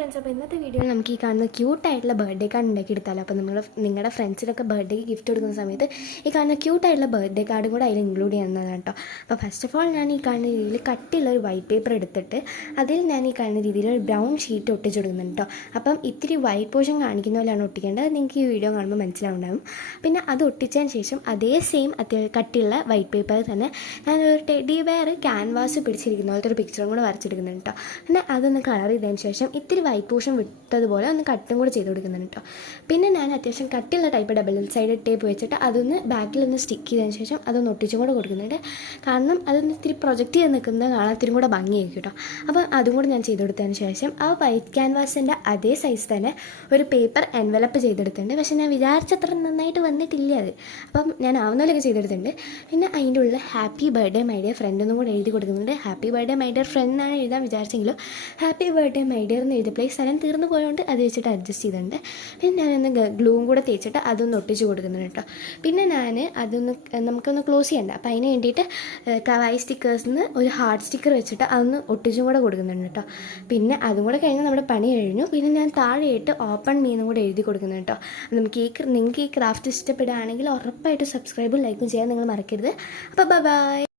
Friends, അപ്പോൾ ഇന്നത്തെ വീഡിയോയിൽ നമുക്ക് ഈ കാണുന്ന ക്യൂട്ടായിട്ടുള്ള ബർത്ത്ഡേ കാർഡ് ഉണ്ടാക്കിയെടുത്താലോ. അപ്പോൾ നിങ്ങളുടെ ഫ്രണ്ട്സിനൊക്കെ ബർത്ത്ഡേക്ക് ഗിഫ്റ്റ് കൊടുക്കുന്ന സമയത്ത് ഈ കാണുന്ന ക്യൂട്ടായിട്ടുള്ള ബർത്ത്ഡേ കാർഡും കൂടെ അതിൽ ഇൻക്ലൂഡ് ചെയ്യുന്നതാണ് കേട്ടോ. അപ്പോൾ ഫസ്റ്റ് ഓഫ് ഓൾ ഞാൻ ഈ കാണുന്ന രീതിയിൽ കട്ടിയുള്ള ഒരു വൈറ്റ് പേപ്പർ എടുത്തിട്ട് അതിൽ ഞാൻ ഈ കാണുന്ന രീതിയിൽ ഒരു ബ്രൗൺ ഷീറ്റ് ഒട്ടിച്ച് കൊടുക്കുന്നുണ്ട് കേട്ടോ. അപ്പം ഇത്തിരി വൈറ്റ് പോർഷൻ കാണിക്കുന്ന പോലെയാണ് ഒട്ടിക്കേണ്ടത്. നിങ്ങൾക്ക് ഈ വീഡിയോ കാണുമ്പോൾ മനസ്സിലാവുണ്ടാകും. പിന്നെ അത് ഒട്ടിച്ചതിന് ശേഷം അതേ സെയിം കട്ടിയുള്ള വൈറ്റ് പേപ്പറിൽ തന്നെ ഞാനൊരു ടെഡി ബെയർ ക്യാൻവാസ് പിടിച്ചിരിക്കുന്ന പോലത്തെ ഒരു പിക്ചറും കൂടെ വരച്ചെടുക്കുന്നുണ്ട് കേട്ടോ. പിന്നെ അതൊന്ന് കളർ ചെയ്തതിന് ശേഷം ഇത്തിരി വൈറ്റ് പോർഷൻ വിട്ടതുപോലെ ഒന്ന് കട്ടും കൂടെ ചെയ്ത് കൊടുക്കുന്നുണ്ട് കേട്ടോ. പിന്നെ ഞാൻ അത്യാവശ്യം കട്ടിയുള്ള ടൈപ്പ് ഡബിൾ സൈഡ് ടേപ്പ് വെച്ചിട്ട് അതൊന്ന് ബാക്കിലൊന്ന് സ്റ്റിക്ക് ചെയ്തതിന് ശേഷം അതൊന്ന് ഒട്ടിച്ചും കൂടെ കൊടുക്കുന്നുണ്ട്. കാരണം അതൊന്ന് ഇത്തിരി പ്രൊജക്റ്റ് ചെയ്ത് നിൽക്കുന്നത് കാണാൻ ഇത്തിരി കൂടെ ഭംഗിയായിരിക്കും കേട്ടോ. അപ്പോൾ അതും കൂടെ ഞാൻ ചെയ്ത് കൊടുത്തതിന് ശേഷം ആ വൈറ്റ് ക്യാൻവാസിൻ്റെ അതേ സൈസ് തന്നെ ഒരു പേപ്പർ എൻവലപ്പ് ചെയ്തെടുത്തിട്ടുണ്ട്. പക്ഷേ ഞാൻ വിചാരിച്ചത്ര നന്നായിട്ട് വന്നിട്ടില്ല അത്. അപ്പം ഞാൻ ആവുന്ന പോലെയൊക്കെ ചെയ്തെടുത്തിട്ടുണ്ട്. പിന്നെ അതിൻ്റെ ഉള്ളിൽ happy birthday my dear friend എന്നും കൂടെ എഴുതി കൊടുക്കുന്നുണ്ട്. Happy birthday my dear friend എന്നാണ് എഴുതാൻ വിചാരിച്ചെങ്കിലും ഹാപ്പി ബർത്ത്ഡേ മൈ ഡിയർ എന്ന് എഴുതിയപ്പോൾ സ്ഥലം തീർന്നു പോയതുകൊണ്ട് അത് വെച്ചിട്ട് അഡ്ജസ്റ്റ് ചെയ്തിട്ടുണ്ട്. പിന്നെ ഞാനൊന്ന് ഗ്ലൂവും കൂടെ തേച്ചിട്ട് അതൊന്ന് ഒട്ടിച്ച് കൊടുക്കുന്നുണ്ട് കേട്ടോ. പിന്നെ ഞാൻ അതൊന്ന് നമുക്കൊന്ന് ക്ലോസ് ചെയ്യണ്ട. അപ്പോൾ അതിന് വേണ്ടിയിട്ട് കവായി സ്റ്റിക്കേഴ്സിന് ഒരു ഹാർട്ട് സ്റ്റിക്കർ വെച്ചിട്ട് അതൊന്ന് ഒട്ടിച്ചും കൂടെ കൊടുക്കുന്നുണ്ട് കേട്ടോ. പിന്നെ അതും കൂടെ കഴിഞ്ഞ് നമ്മുടെ പണി കഴിഞ്ഞു. പിന്നെ ഞാൻ താഴെയായിട്ട് ഓപ്പൺ മീനും കൂടെ എഴുതി കൊടുക്കുന്നുണ്ട് കേട്ടോ. നിങ്ങൾക്ക് ഈ ക്രാഫ്റ്റ് ഇഷ്ടപ്പെടുകയാണെങ്കിൽ ഉറപ്പായിട്ട് സബ്സ്ക്രൈബും ലൈക്കും ചെയ്യാൻ നിങ്ങൾ മറക്കരുത്. അപ്പോൾ ബൈ.